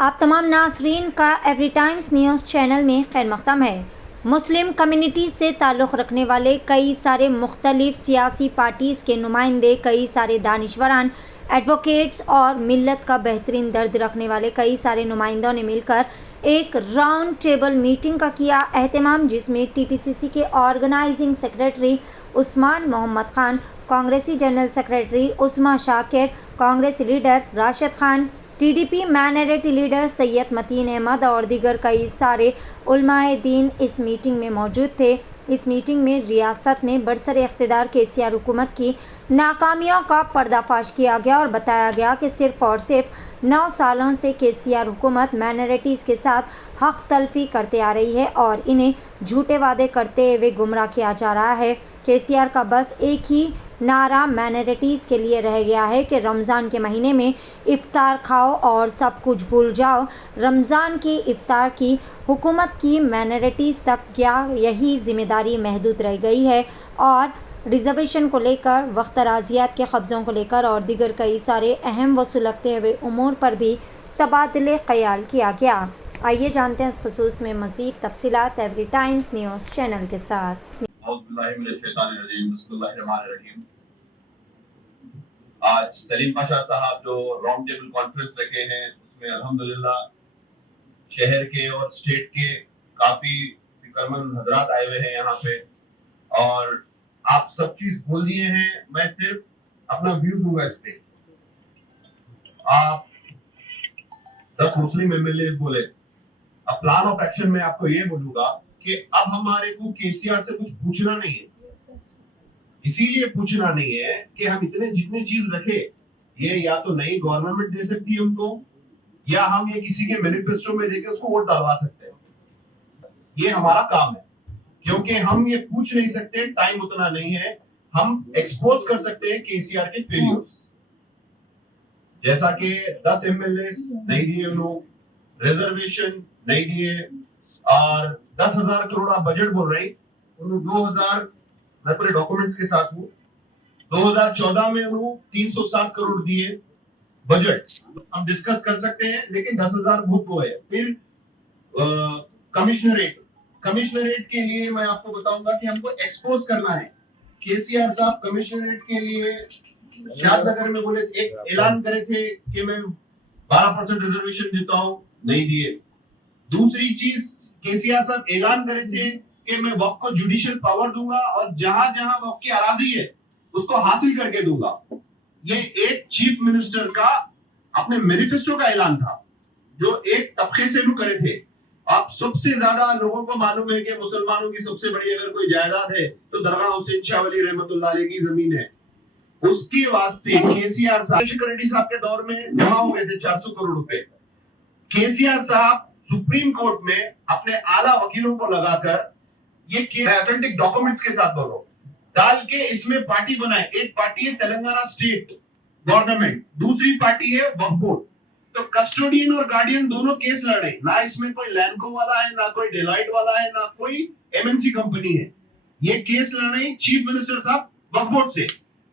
आप तमाम नाज़रीन का एवरी टाइम्स न्यूज़ चैनल में खैर मक़दम है। मुस्लिम कम्युनिटी से ताल्लुक़ रखने वाले कई सारे मुख्तलिफ़ सियासी पार्टीज़ के नुमाइंदे, कई सारे दानिशवरान, एडवोकेट्स और मिल्लत का बेहतरीन दर्द रखने वाले कई सारे नुमाइंदों ने मिलकर एक राउंड टेबल मीटिंग का किया एहतमाम, जिसमें TPCC के ऑर्गेनाइजिंग सेक्रेटरी उस्मान मोहम्मद ख़ान, कांग्रेसी general secretary Usma Shakir, Congress leader Rashid Khan, TDP minority leader Syed Mateen Ahmed और दीगर कई सारे उलमाए दीन इस मीटिंग में मौजूद थे। इस मीटिंग में रियासत में बरसर इख्तिदार KCR हुकूमत की नाकामियों का पर्दाफाश किया गया और बताया गया कि सिर्फ़ और सिर्फ 9 सालों से KCR हुकूमत माइनॉरिटीज़ के साथ हक़ तलफ़ी करते आ रही है और इन्हें झूठे वादे करते हुए गुमराह किया जा रहा है। KCR का बस एक ही नारा माइनॉरिटीज़ के लिए रह गया है कि रमज़ान के महीने में इफ्तार खाओ और सब कुछ भूल जाओ। रमज़ान के इफ्तार की हुकूमत की माइनॉरिटीज़ तक क्या यही ज़िम्मेदारी महदूद रह गई है और रिज़र्वेशन को लेकर, वक्त राज़ियात के कब्ज़ों को लेकर और दीगर कई सारे अहम व सुलगते हुए उमूर पर भी तबादले ख़याल किया गया। आइए जानते हैं इस खुसूस में मज़ीद तफ़सीलात एवरी टाइम्स न्यूज़ चैनल के साथ। आज सलीम पाशा साहब जो राउंड टेबल कॉन्फ्रेंस रखे हैं उसमें अल्हम्दुलिल्लाह शहर के और स्टेट के काफी फिक्रमंद हजरात आए हुए हैं यहाँ पे और आप सब चीज बोल दिए हैं। मैं सिर्फ अपना व्यू दूंगा इस पे। आप 10 मुस्लिम MLAs बोले, अब प्लान ऑफ एक्शन में आपको ये बोलूंगा कि अब हमारे को KCR से कुछ पूछना नहीं है। इसीलिए पूछना नहीं है कि हम इतने जितने चीज रखे ये या तो नई गवर्नमेंट दे सकती है उनको, या हम ये किसी के मैनिफेस्टो में देके उसको वोट डालवा सकते हैं। ये हमारा काम है, क्योंकि हम ये पूछ नहीं सकते, टाइम उतना नहीं है। हम एक्सपोज कर सकते हैं KCR के फेलियर्स, जैसा कि 10 MLAs नहीं दिए उन्होंने, रिजर्वेशन नहीं दिए और 10,000 करोड़ आप बजट बोल रहे हैं। 2000 मैं पूरे डॉक्यूमेंट्स के साथ हूँ, 2014 में उन्होंने 307 करोड़ दिए बजट, हम डिस्कस कर सकते हैं, लेकिन 10,000 बहुत वो है। फिर कमिश्नरेट के लिए मैं आपको बताऊंगा कि हमको एक्सपोज करना है। KCR साहब कमिश्नरेट के लिए शादनगर में बोले, एक ऐलान करे थे कि मैं 12% रिजर्वेशन देता हूं, नहीं दिए। दूसरी चीज KCR साहब ऐलान करे थे कि मैं वक्फ को जुडिशियल पावर दूंगा और जहां जहां वक्फ की अराजी है उसको हासिल करके दूंगा। ये एक चीफ मिनिस्टर का अपने मैनिफेस्टो का ऐलान था जो एक तबके से भी करे थे। आप सबसे ज्यादा लोगों को मालूम है कि मुसलमानों की सबसे बड़ी अगर कोई जायदाद है तो दरगाह हुसैन शाह वली रहमतुल्लाह अलैह की जमीन है। उसके वास्ते KCR साहब रेड्डी साहब के दौर में जमा हो गए थे 400 करोड़ रुपए। KCR साहब सुप्रीम कोर्ट में अपने आला वकीलों को लगाकर ये ऑथेंटिक डॉक्यूमेंट्स के साथ बोलो डाल के इसमें पार्टी बनाए। एक पार्टी है तेलंगाना स्टेट गवर्नमेंट, दूसरी पार्टी है वक्फ बोर्ड। तो कस्टोडियन और गार्डियन दोनों केस लड़ रहे, ना इसमें कोई लैंडको वाला है, ना कोई डेलाइट वाला है, ना कोई MNC कंपनी है। ये केस लड़ रहे चीफ मिनिस्टर साहब वक्फ बोर्ड से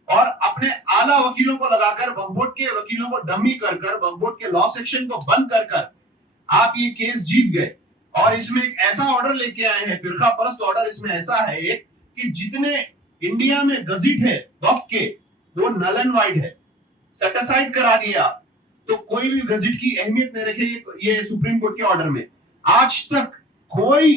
और अपने आला वकीलों को लगाकर वक्फ बोर्ड के वकीलों को डमी कर वक्फ बोर्ड के लॉ सेक्शन को बंद कर आप ये केस जीत गए। और इसमें एक ऐसा ऑर्डर लेके आए हैं, फिरका परस्त ऑर्डर। इसमें ऐसा है एक कि जितने इंडिया में गजीट है वक्फ के वो नल एंड वाइड है, सेट असाइड करा दिया। तो कोई भी गजीट की अहमियत नहीं रखे ये सुप्रीम कोर्ट के ऑर्डर में। आज तक कोई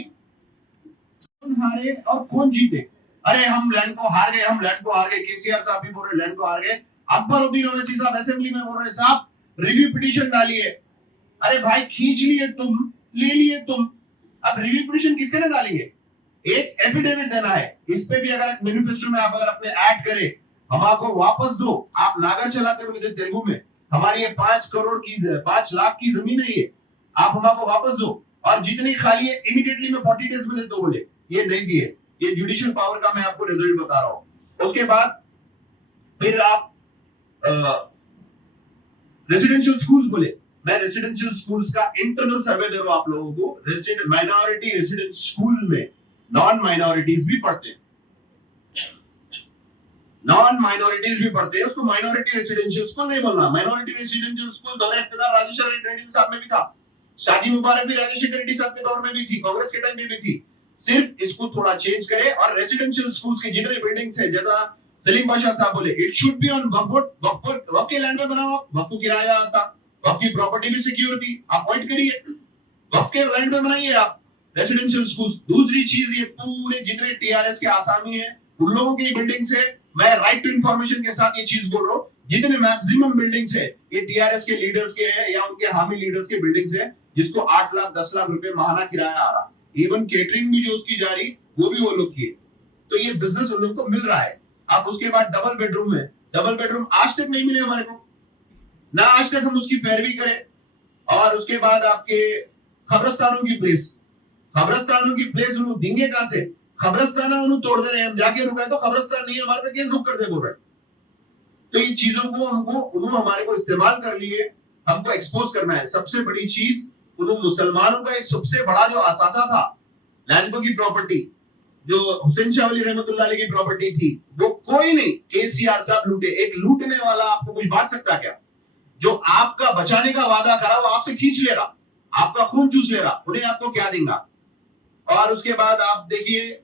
कौन हारे और कौन जीते। अरे हम लैंड को हार गए, हम लैंड को हार गए। KCR साहब भी बोल रहे लैंड को हार गए। अकबरुद्दीन ओवैसी साहब असेंबली में बोल रहे साहब रिव्यू पिटीशन डालिए। अरे भाई खींच लिए तुम, ले लिए तुम, अब रिव्यू पिटीशन किसके लिए डालेंगे? एक एफिडेविट देना है। इस पे भी अगर मैनिफेस्टो में आप अगर अपने ऐड करें, हमको वापस दो। आप नागर चलाते हुए तेलुगु में हमारी ये 5 लाख की जमीन है, ये आप हमको वापस दो और जितनी खाली है इमीडिएटली में 40 डेज में दे दो। बोले ये नहीं दिए। ये जुडिशियल पावर का मैं आपको रिजल्ट बता रहा हूं। उसके बाद फिर आप रेसिडेंशियल स्कूल्स बोले, मैं रेसिडेंशियल स्कूल्स का इंटरनल सर्वे दे रहा हूं आप लोगों को। माइनॉरिटी रेसिडेंशियल स्कूल में नॉन माइनॉरिटीज भी पढ़ते हैं, उसको माइनॉरिटी रेसिडेंशियल स्कूल नहीं बोलना। माइनॉरिटी रेसिडेंशियल स्कूल दौरे इख्तिदार राजेश ट्रेनिंग साहब में भी था, शादी मुबारक भी राजशेखर रेड्डी साहब के दौर में भी थी, कांग्रेस के टाइम में भी थी। सिर्फ इसको थोड़ा चेंज करे और रेसिडेंशियल स्कूल्स की जितने बिल्डिंग्स है, जैसा सलीम बादशाह साहब बोले, इट शुड बी ऑन वक्फ के लैंड पे बनाओ, वक्फ किराया आता, वक्फ की प्रॉपर्टी भी सिक्योर थी, आप पॉइंट करिए, वक्फ के लैंड पे बनाइए आप रेसिडेंशियल स्कूल्स। दूसरी चीज, ये पूरे जितने टीआरएस के आसामी है उन लोगों की बिल्डिंग्स है, मैं राइट टू इंफॉर्मेशन के साथ ये चीज बोल रहा हूँ, जितने मैक्सिमम बिल्डिंग्स है ये टीआरएस के लीडर्स के है या उनके हामी लीडर्स के बिल्डिंग्स है, जिसको 8 लाख 10 लाख रुपए महाना किराया आ रहा, इवन केटरिंग भी जो उसकी जा रही वो भी वो लोग की है। तो ये बिजनेस उन लोगों को मिल रहा है। अब उसके बाद डबल बेडरूम है, डबल बेडरूम आज तक नहीं मिले हमारे को, ना आज तक हम उसकी पैरवी करें। और उसके बाद आपके खबरस्तानों की प्लेस, खबरस्तानों की प्लेस उन्होंने देंगे कहां से? खबरस्तान उन्होंने तोड़ दे रहे हैं, हम जाके रुका तो खबरस्तान नहीं है, हमारे पे केस बुक कर दे बोल रहे। तो ये चीजों को हमको उन्होंने हमारे को इस्तेमाल कर लिए, हमको एक्सपोज करना है। सबसे बड़ी चीज, उन्होंने मुसलमानों का एक सबसे बड़ा जो असासा था लैंडको की प्रॉपर्टी, जो हुसैन शाह वली रहमतुल्लाह अलैह की प्रॉपर्टी थी, वो कोई नहीं, केसीआर साहब लूटे। एक लूटने वाला आपको कुछ बांट सकता क्या? जो आपका बचाने का वादा करा वो आपसे खींच ले रहा, आपका खून चूस ले रहा, उन्हें आपको क्या देगा? और उसके बाद आप देखिए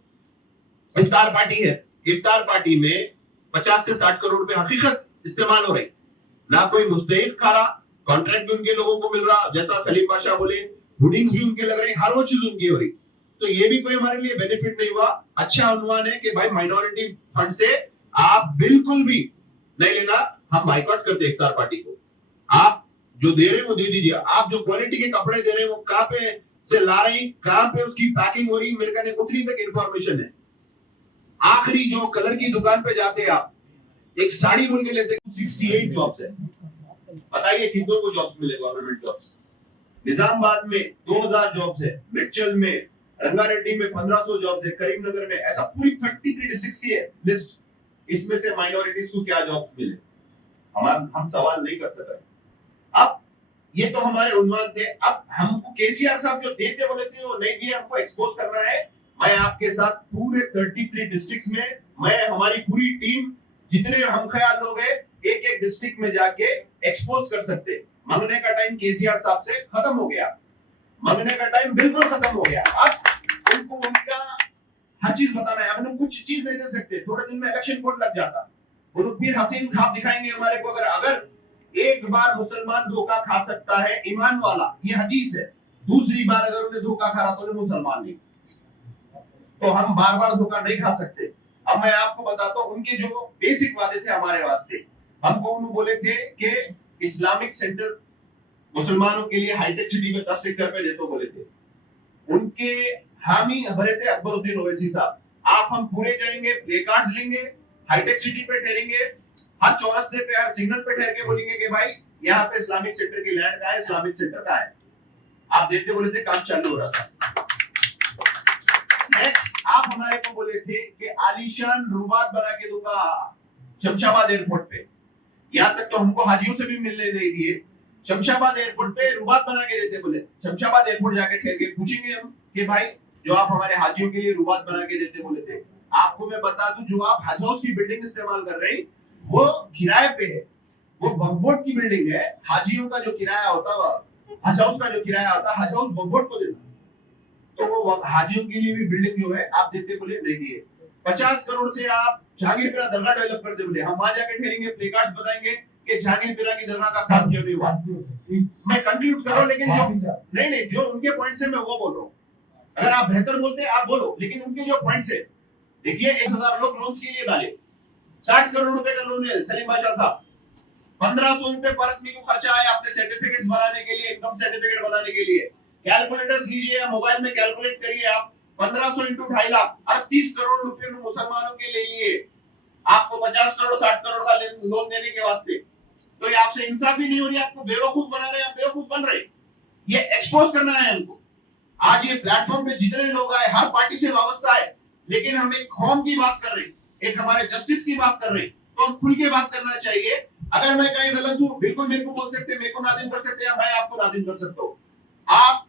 इफ्तार पार्टी है, इफ्तार पार्टी में 50 से 60 करोड़ रुपए हकीकत इस्तेमाल हो रहे, ना कोई मुस्तहिक खा रहा, कॉन्ट्रैक्ट भी उनके लोगों को मिल रहा, जैसा सलीम बादशाह बोले, हुडिंग्स भी उनके लग रहे, हर वो चीज उनकी हो रही। तो ये भी कोई हमारे लिए बेनिफिट नहीं हुआ। अच्छा अनुमान है कि भाई माइनॉरिटी फंड से आप बिल्कुल भी नहीं लेना, हम बाइकआउट करते इफ्तार पार्टी को। आप जो दे रहे हैं वो दे दीजिए, आप जो क्वालिटी के कपड़े दे रहे हैं वो कहां पे से ला रहे हैं, कहां पे उसकी पैकिंग हो रही है, मेरे कहने उतनी तक इंफॉर्मेशन है। आखिरी जो कलर की दुकान पे जाते हैं आप, एक साड़ी बोल के लेते 68 जॉब्स है, बताइए कितनों को जॉब्स मिले? गवर्नमेंट जॉब्स निजामाबाद में 2000 जॉब्स है, मिर्चल में, रंगारेड्डी में 1500 जॉब्स है, करीमनगर में, ऐसा पूरी 33 डिस्ट्रिक्ट्स की है लिस्ट। इसमें से माइनॉरिटीज को क्या जॉब्स मिले? हम सवाल नहीं कर सकते। अब ये तो हमारे उन्वान थे, अब हमको केसीआर साहब जो देते बोले थे वो नहीं दिए, हमको एक्सपोज करना है। मैं आपके साथ पूरे 33 डिस्ट्रिक्ट्स में, मैं हमारी पूरी टीम जितने हम ख्याल लोग हैं, एक एक डिस्ट्रिक्ट में जाके एक्सपोज कर सकते। मांगने का टाइम केसीआर साहब से खत्म हो गया, मांगने का टाइम बिल्कुल खत्म हो गया। अब उनको उनका हर चीज बताना है, अब हम कुछ चीज नहीं दे सकते, थोड़े दिन में इलेक्शन कोड लग जाता, वो लोग फिर हसीन ख्वाब दिखाएंगे हमारे को। अगर एक बार मुसलमान धोखा खा सकता है ईमान वाला, ये हदीस है, दूसरी बार अगर उन्हें धोखा खा रहा तो मुसलमान नहीं। तो हम बार बार धोखा नहीं खा सकते। अब मैं आपको बताता हूँ उनके जो बेसिक वादे थे हमारे वास्ते, हमको उन्होंने बोले थे कि इस्लामिक सेंटर मुसलमानों के लिए हाईटेक सिटी में 10 एकड़ पे देते बोले थे। उनके हामी भरे थे अकबरुद्दीन ओवैसी साहब, आप हम पूरे जाएंगे, प्ले कार्ड्स लेंगे, हाईटेक सिटी पे ठहरेंगे, हर चौरस्ते पे हर सिग्नल पे ठहर के बोलेंगे कि भाई यहाँ पे इस्लामिक सेंटर की लैंड का है, इस्लामिक सेंटर का है। आप देते बोले थे, काम चालू हो रहा था। आप हमारे को बोले थे कि आलीशान रूबात बना के दूंगा शमशाबाद एयरपोर्ट पे, यहाँ तक तो हमको हाजियों से भी मिलने नहीं दिए। शमशाबाद एयरपोर्ट पे रूबात बना के देते बोले, शमशाबाद एयरपोर्ट जाके ठहर के पूछेंगे हम कि भाई जो आप हमारे हाजियों के लिए रूबात बना के देते बोले थे, आपको मैं बता दूं जो आप हज हाउस की बिल्डिंग इस्तेमाल कर रहे हैं वो किराए पे है, वो वक्फ बोर्ड की बिल्डिंग है। हाजियों का जो किराया होता है, हज हाउस का जो किराया होता है, हज हाउस वक्फ बोर्ड को देता, तो वो हाजियों के लिए भी बिल्डिंग जो है आप देते बोले नहीं दिए। 50 करोड़ से आप जहांगीरपुरा दरगाह डेवलप कर दे बोले, हम वहां जाके ठहरेंगे, प्ले कार्ड्स बताएंगे कि जहांगीरपुरा की दरगाह का काम क्यों नहीं हुआ। मैं कंक्लूड कर रहा हूं, लेकिन जो नहीं जो उनके पॉइंट्स है मैं वो बोल रहा हूं। अगर आप बेहतर बोलते हैं आप बोलो, लेकिन उनके जो पॉइंट्स है, देखिए 1000 लोग लोन्स के लिए डाले, 60 करोड़ रुपए का लोन है सलीम बादशाह साहब, 1500 रुपए पर आदमी को खर्चा आया अपने सर्टिफिकेट्स बनाने के लिए, इनकम सर्टिफिकेट बनाने के लिए। कैलकुलेटर्स लीजिए या मोबाइल में कैलकुलेट करिए आप, 1500 इंटू 2.5 लाख 38 करोड़ रुपए मुसलमानों के लिए, आपको 50 करोड़ 60 करोड़ का लोन देने के वास्ते। तो ये आपसे इंसाफी नहीं हो रही, आपको बेवकूफ बना रहे हैं, आप बेवकूफ बन रहे। ये एक्सपोज करना है हमको। आज ये प्लेटफॉर्म पे जितने लोग आए हर पार्टी से वाबस्ता है, लेकिन हम एक कौम की बात कर रहे हैं, एक हमारे जस्टिस की बात कर रहे हैं, तो हम खुल के बात करना चाहिए। अगर मैं कहीं गलत हूं बिल्कुल मेरे को बोल सकते हैं, मेरे को नादिम कर सकते हैं, मैं आपको नादिम कर सकता हूं। आप